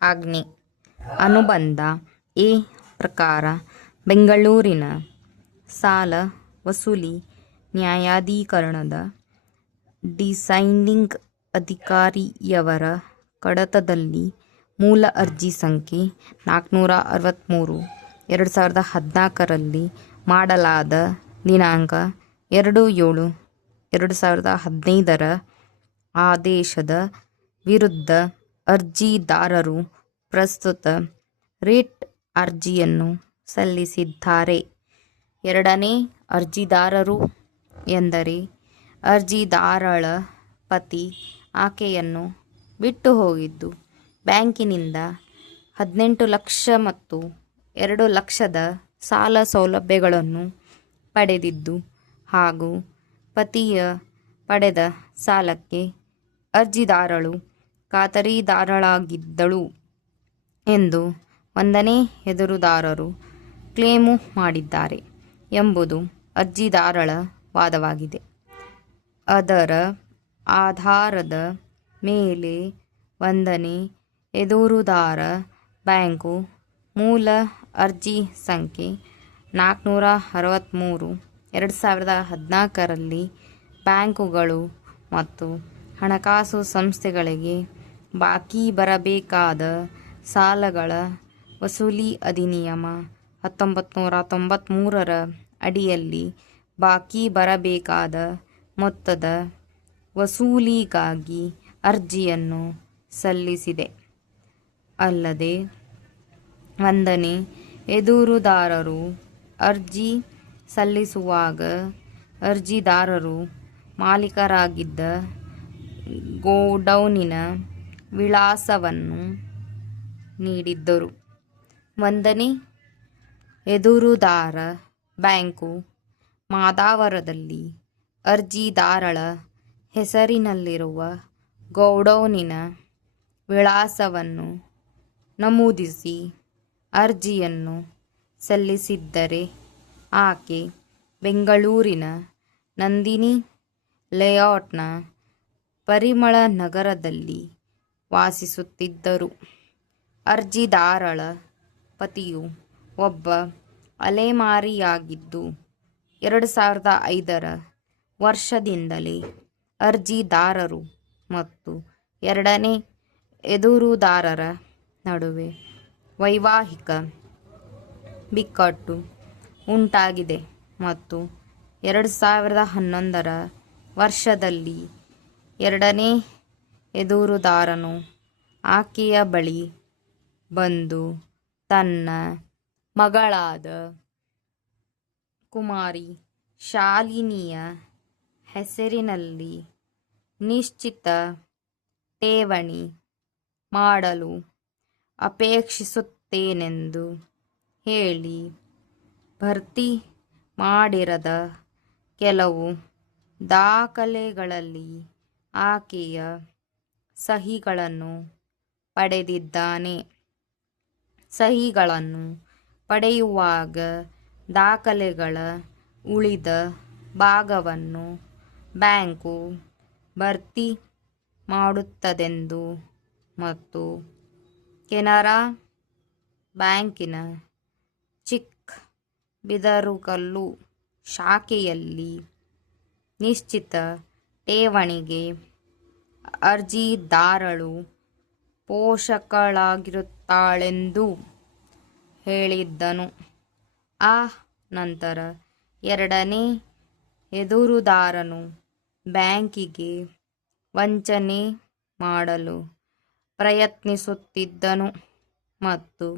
ಆಜ್ಞೆ ಅನುಬಂಧ ಎ ಪ್ರಕಾರ ಬೆಂಗಳೂರಿನ ಸಾಲ ವಸೂಲಿ ನ್ಯಾಯಾಧಿಕರಣದ ಡಿಸೈಡಿಂಗ್ ಅಧಿಕಾರಿಯವರ ಕಡತದಲ್ಲಿ ಮೂಲ ಅರ್ಜಿ ಸಂಖ್ಯೆ 463 2014ರಲ್ಲಿ ಮಾಡಲಾದ ದಿನಾಂಕ 2/7/2015ರ ಆದೇಶದ ವಿರುದ್ಧ ಅರ್ಜಿದಾರರು ಪ್ರಸ್ತುತ ರಿಟ್ ಅರ್ಜಿಯನ್ನು ಸಲ್ಲಿಸಿದ್ದಾರೆ. ಎರಡನೇ ಅರ್ಜಿದಾರರು ಎಂದರೆ ಅರ್ಜಿದಾರಳ ಪತಿ ಆಕೆಯನ್ನು ಬಿಟ್ಟು ಹೋಗಿದ್ದು ಬ್ಯಾಂಕಿನಿಂದ 18 ಲಕ್ಷ ಮತ್ತು 2 ಲಕ್ಷದ ಸಾಲ ಸೌಲಭ್ಯಗಳನ್ನು ಪಡೆದಿದ್ದು ಹಾಗೂ ಪತಿಯ ಪಡೆದ ಸಾಲಕ್ಕೆ ಅರ್ಜಿದಾರಳು ಖಾತರಿದಾರಳಾಗಿದ್ದಳು ಎಂದು ಒಂದನೇ ಎದುರುದಾರರು ಕ್ಲೇಮು ಮಾಡಿದ್ದಾರೆ ಎಂಬುದು ಅರ್ಜಿದಾರಳ ವಾದವಾಗಿದೆ. ಅದರ ಆಧಾರದ ಮೇಲೆ ಒಂದನೇ ಎದುರುದಾರ ಬ್ಯಾಂಕು ಮೂಲ ಅರ್ಜಿ ಸಂಖ್ಯೆ 463 2014ರಲ್ಲಿ ಬ್ಯಾಂಕುಗಳು ಮತ್ತು ಹಣಕಾಸು ಸಂಸ್ಥೆಗಳಿಗೆ ಬಾಕಿ ಬರಬೇಕಾದ ಸಾಲಗಳ ವಸೂಲಿ ಅಧಿನಿಯಮ 1993ರ ಅಡಿಯಲ್ಲಿ ಬಾಕಿ ಬರಬೇಕಾದ ಮೊತ್ತದ ವಸೂಲಿಗಾಗಿ ಅರ್ಜಿಯನ್ನು ಸಲ್ಲಿಸಿದೆ. ಅಲ್ಲದೆ ಒಂದನೇ ಎದುರುದಾರರು ಅರ್ಜಿ ಸಲ್ಲಿಸುವಾಗ ಅರ್ಜಿದಾರರು ಮಾಲೀಕರಾಗಿದ್ದ ಗೋಡೌನಿನ ವಿಳಾಸವನ್ನು ನೀಡಿದ್ದರು. ಒಂದನೇ ಎದುರುದಾರ ಬ್ಯಾಂಕು ಮಾದಾವರದಲ್ಲಿ ಅರ್ಜಿದಾರಳ ಹೆಸರಿನಲ್ಲಿರುವ ಗೋಡೌನಿನ ವಿಳಾಸವನ್ನು ನಮೂದಿಸಿ ಅರ್ಜಿಯನ್ನು ಸಲ್ಲಿಸಿದ್ದರೆ ಆಕೆ ಬೆಂಗಳೂರಿನ ನಂದಿನಿ ಲೇಔಟ್ನ ಪರಿಮಳ ನಗರದಲ್ಲಿ ವಾಸಿಸುತ್ತಿದ್ದರು. ಅರ್ಜಿದಾರಳ ಪತಿಯು ಒಬ್ಬ ಅಲೆಮಾರಿಯಾಗಿದ್ದು 2005ರ ವರ್ಷದಿಂದಲೇ ಅರ್ಜಿದಾರರು ಮತ್ತು ಎರಡನೇ ಎದುರುದಾರರ ನಡುವೆ ವೈವಾಹಿಕ ಬಿಕ್ಕಟ್ಟು ಉಂಟಾಗಿದೆ ಮತ್ತು 2011ರ ವರ್ಷದಲ್ಲಿ ಎರಡನೇ ಎದುರುದಾರನು ಆಕೆಯ ಬಳಿ ಬಂದು ತನ್ನ ಮಗಳಾದ ಕುಮಾರಿ ಶಾಲಿನಿಯ ಹೆಸರಿನಲ್ಲಿ ನಿಶ್ಚಿತ ಠೇವಣಿ ಮಾಡಲು ಅಪೇಕ್ಷಿಸುತ್ತೇನೆಂದು ಹೇಳಿ ಭರ್ತಿ ಮಾಡಿರದ ಕೆಲವು ದಾಖಲೆಗಳಲ್ಲಿ ಆಕೆಯ ಸಹಿಗಳನ್ನು ಪಡೆದಿದ್ದಾನೆ. ಸಹಿಗಳನ್ನು ಪಡೆಯುವಾಗ ದಾಖಲೆಗಳ ಉಳಿದ ಭಾಗವನ್ನು ಬ್ಯಾಂಕು ಭರ್ತಿ ಮಾಡುತ್ತದೆಂದು ಮತ್ತು ಕೆನರಾ ಬ್ಯಾಂಕಿನ ಚಿಕ್ಕ ಬಿದರುಕಲ್ಲು ಶಾಖೆಯಲ್ಲಿ ನಿಶ್ಚಿತ ಠೇವಣಿಗೆ ಅರ್ಜಿದಾರಳು ಪೋಷಕಳಾಗಿರುತ್ತಾಳೆಂದು ಹೇಳಿದ್ದನು. ಆ ನಂತರ ಎರಡನೇ ಎದುರುದಾರನು ಬ್ಯಾಂಕಿಗೆ ವಂಚನೆ ಮಾಡಲು ಪ್ರಯತ್ನಿಸುತ್ತಿದ್ದನು ಮತ್ತು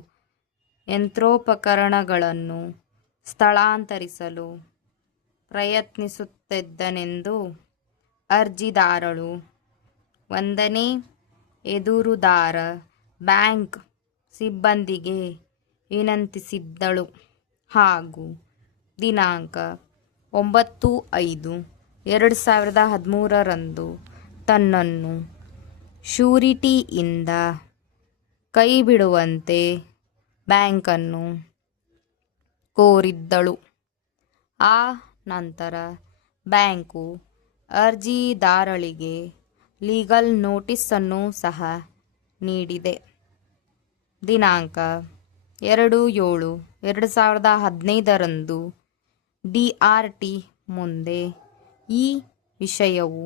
ಯಂತ್ರೋಪಕರಣಗಳನ್ನು ಸ್ಥಳಾಂತರಿಸಲು ಪ್ರಯತ್ನಿಸುತ್ತಿದ್ದನೆಂದು ಅರ್ಜಿದಾರಳು ಒಂದನೇ ಎದುರುದಾರ ಬ್ಯಾಂಕ್ ಸಿಬ್ಬಂದಿಗೆ ವಿನಂತಿಸಿದ್ದಳು ಹಾಗೂ ದಿನಾಂಕ 9/5/2013ರಂದು ತನ್ನನ್ನು ಶ್ಯೂರಿಟಿಯಿಂದ ಕೈಬಿಡುವಂತೆ ಬ್ಯಾಂಕನ್ನು ಕೋರಿದ್ದಳು. ಆ ನಂತರ ಬ್ಯಾಂಕು ಅರ್ಜಿದಾರಳಿಗೆ ಲೀಗಲ್ ನೋಟಿಸನ್ನು ಸಹ ನೀಡಿದೆ. ದಿನಾಂಕ 2/7/2015 DRT ಮುಂದೆ ಈ ವಿಷಯವು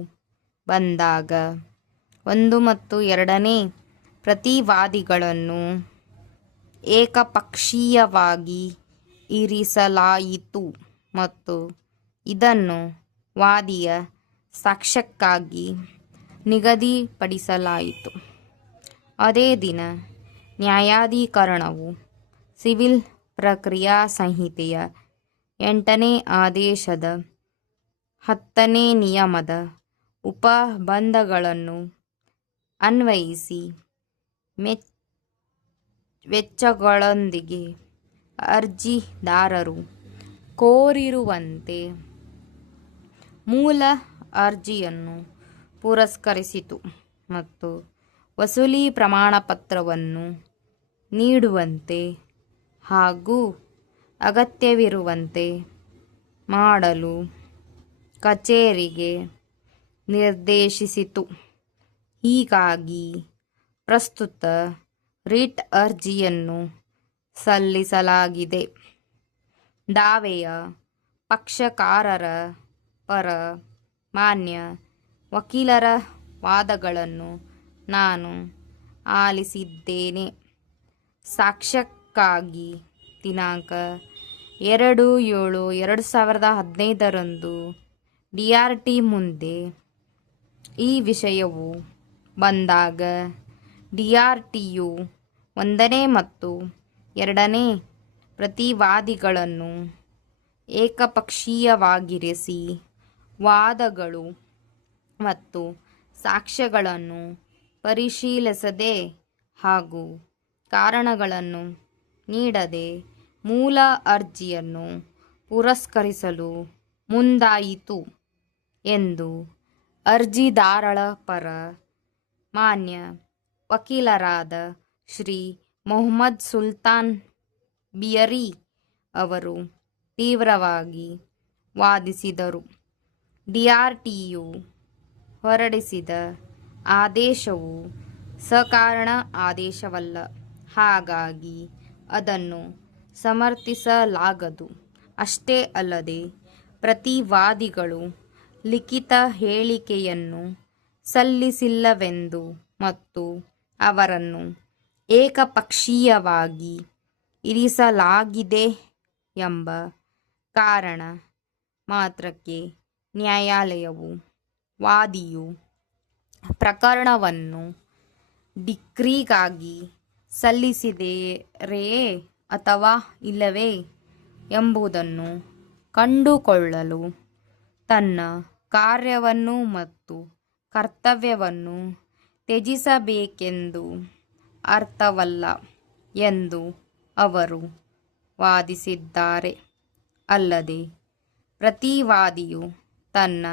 ಬಂದಾಗ 1 ಮತ್ತು 2ನೇ ಪ್ರತಿವಾದಿಗಳನ್ನು ಏಕಪಕ್ಷೀಯವಾಗಿ ಇರಿಸಲಾಯಿತು ಮತ್ತು ಇದನ್ನು ವಾದಿಯ ಸಾಕ್ಷ್ಯಕ್ಕಾಗಿ ನಿಗದಿಪಡಿಸಲಾಯಿತು. ಅದೇ ದಿನ ನ್ಯಾಯಾಧಿಕರಣವು ಸಿವಿಲ್ ಪ್ರಕ್ರಿಯಾ ಸಂಹಿತೆಯ 8ನೇ ಆದೇಶದ 10ನೇ ನಿಯಮದ ಉಪಬಂಧಗಳನ್ನು ಅನ್ವಯಿಸಿ ವೆಚ್ಚಗಳೊಂದಿಗೆ ಅರ್ಜಿದಾರರು ಕೋರಿರುವಂತೆ ಮೂಲ ಅರ್ಜಿಯನ್ನು ಪುರಸ್ಕರಿಸಿತು ಮತ್ತು ವಸೂಲಿ ಪ್ರಮಾಣಪತ್ರವನ್ನು ನೀಡುವಂತೆ ಹಾಗೂ ಅಗತ್ಯವಿರುವಂತೆ ಮಾಡಲು ಕಚೇರಿಗೆ ನಿರ್ದೇಶಿಸಿತು. ಹೀಗಾಗಿ ಪ್ರಸ್ತುತ ರಿಟ್ ಅರ್ಜಿಯನ್ನು ಸಲ್ಲಿಸಲಾಗಿದೆ. ದಾವೆಯ ಪಕ್ಷಕಾರರ ಪರ ಮಾನ್ಯ ವಕೀಲರ ವಾದಗಳನ್ನು ನಾನು ಆಲಿಸಿದ್ದೇನೆ. ಸಾಕ್ಷ್ಯಕ್ಕಾಗಿ ದಿನಾಂಕ 2/7/2015 DRT ಮುಂದೆ ಈ ವಿಷಯವು ಬಂದಾಗ DRTಯು 1ನೇ ಮತ್ತು 2ನೇ ಪ್ರತಿವಾದಿಗಳನ್ನು ಏಕಪಕ್ಷೀಯವಾಗಿರಿಸಿ ವಾದಗಳು ಮತ್ತು ಸಾಕ್ಷ್ಯಗಳನ್ನು ಪರಿಶೀಲಿಸದೆ ಹಾಗೂ ಕಾರಣಗಳನ್ನು ನೀಡದೆ ಮೂಲ ಅರ್ಜಿಯನ್ನು ಪುರಸ್ಕರಿಸಲು ಮುಂದಾಯಿತು ಎಂದು ಅರ್ಜಿದಾರಳ ಪರ ಮಾನ್ಯ ವಕೀಲರಾದ ಶ್ರೀ ಮೊಹಮ್ಮದ್ ಸುಲ್ತಾನ್ ಬಿಯರಿ ಅವರು ತೀವ್ರವಾಗಿ ವಾದಿಸಿದರು. DRTಯು ಹೊರಡಿಸಿದ ಆದೇಶವು ಸಕಾರಣ ಆದೇಶವಲ್ಲ, ಹಾಗಾಗಿ ಅದನ್ನು ಸಮರ್ಥಿಸಲಾಗದು. ಅಷ್ಟೇ ಅಲ್ಲದೆ ಪ್ರತಿವಾದಿಗಳು ಲಿಖಿತ ಹೇಳಿಕೆಯನ್ನು ಸಲ್ಲಿಸಿಲ್ಲವೆಂದು ಮತ್ತು ಅವರನ್ನು ಏಕಪಕ್ಷೀಯವಾಗಿ ಇರಿಸಲಾಗಿದೆ ಎಂಬ ಕಾರಣ ಮಾತ್ರಕ್ಕೆ ನ್ಯಾಯಾಲಯವು ವಾದಿಯು ಪ್ರಕರಣವನ್ನು ಡಿಕ್ರಿಗಾಗಿ ಸಲ್ಲಿಸಿದೆಯೇ ಅಥವಾ ಇಲ್ಲವೇ ಎಂಬುದನ್ನು ಕಂಡುಕೊಳ್ಳಲು ತನ್ನ ಕಾರ್ಯವನ್ನು ಮತ್ತು ಕರ್ತವ್ಯವನ್ನು ತ್ಯಜಿಸಬೇಕೆಂದು ಅರ್ಥವಲ್ಲ ಎಂದು ಅವರು ವಾದಿಸಿದ್ದಾರೆ. ಅಲ್ಲದೆ ಪ್ರತಿವಾದಿಯು ತನ್ನ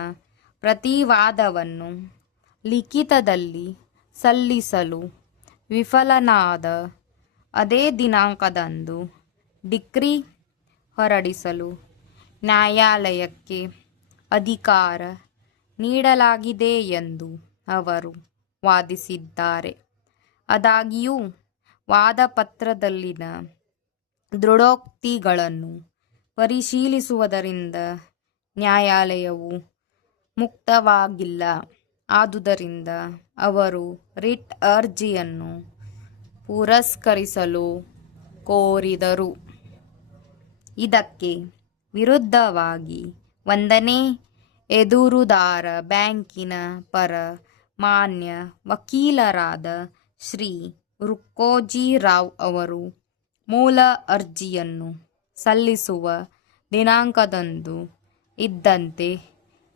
ಪ್ರತಿವಾದವನ್ನು ಲಿಖಿತದಲ್ಲಿ ಸಲ್ಲಿಸಲು ವಿಫಲನಾದ ಅದೇ ದಿನಾಂಕದಂದು ಡಿಕ್ರಿ ಹೊರಡಿಸಲು ನ್ಯಾಯಾಲಯಕ್ಕೆ ಅಧಿಕಾರ ನೀಡಲಾಗಿದೆ ಎಂದು ಅವರು ವಾದಿಸಿದ್ದಾರೆ. ಆದಾಗ್ಯೂ ವಾದಪತ್ರದಲ್ಲಿನ ದೃಢೋಕ್ತಿಗಳನ್ನು ಪರಿಶೀಲಿಸುವುದರಿಂದ ನ್ಯಾಯಾಲಯವು ಮುಕ್ತವಾಗಿಲ್ಲ. ಆದುದರಿಂದ ಅವರು ರಿಟ್ ಅರ್ಜಿಯನ್ನು ಪುರಸ್ಕರಿಸಲು ಕೋರಿದರು. ಇದಕ್ಕೆ ವಿರುದ್ಧವಾಗಿ 1ನೇ ಎದುರುದಾರ ಬ್ಯಾಂಕಿನ ಪರ ಮಾನ್ಯ ವಕೀಲರಾದ ಶ್ರೀ ರುಕ್ಕೋಜಿ ರಾವ್ ಅವರು ಮೂಲ ಅರ್ಜಿಯನ್ನು ಸಲ್ಲಿಸುವ ದಿನಾಂಕದಂದು ಇದ್ದಂತೆ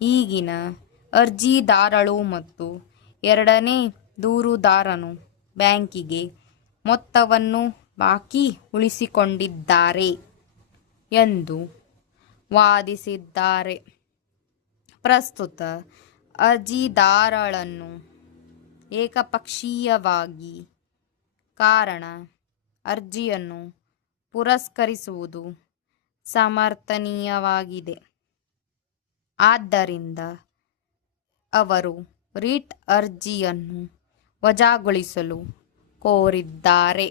ಈಗಿನ ಅರ್ಜಿದಾರಳು ಮತ್ತು 2ನೇ ದೂರುದಾರನು ಬ್ಯಾಂಕಿಗೆ ಮೊತ್ತವನ್ನು ಬಾಕಿ ಉಳಿಸಿಕೊಂಡಿದ್ದಾರೆ ಎಂದು ವಾದಿಸಿದ್ದಾರೆ. ಪ್ರಸ್ತುತ ಅರ್ಜಿದಾರಳನ್ನು ಏಕಪಕ್ಷೀಯವಾಗಿ ಕಾರಣ ಅರ್ಜಿಯನ್ನು ಪುರಸ್ಕರಿಸುವುದು ಸಮರ್ಥನೀಯವಾಗಿದೆ. ಆದ್ದರಿಂದ ಅವರು ರಿಟ್ ಅರ್ಜಿಯನ್ನು ವಜಾಗೊಳಿಸಲು ಕೋರಿದ್ದಾರೆ.